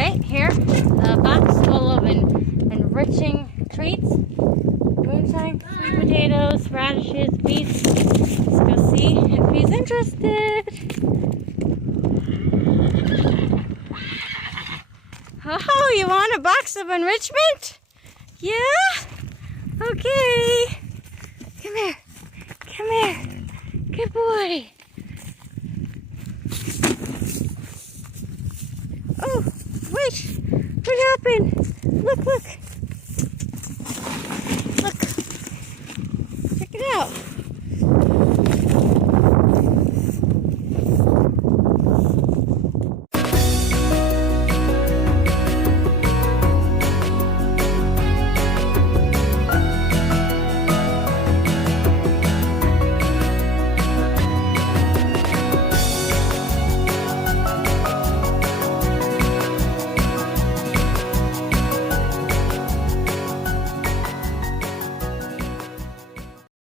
Okay, here, a box full of enriching treats. Moonshine, sweet potatoes, radishes, beets. Let's go see if he's interested. Oh, you want a box of enrichment? Yeah? Okay. Come here. Come here. Good boy. Oh, wait. What happened? Look, look.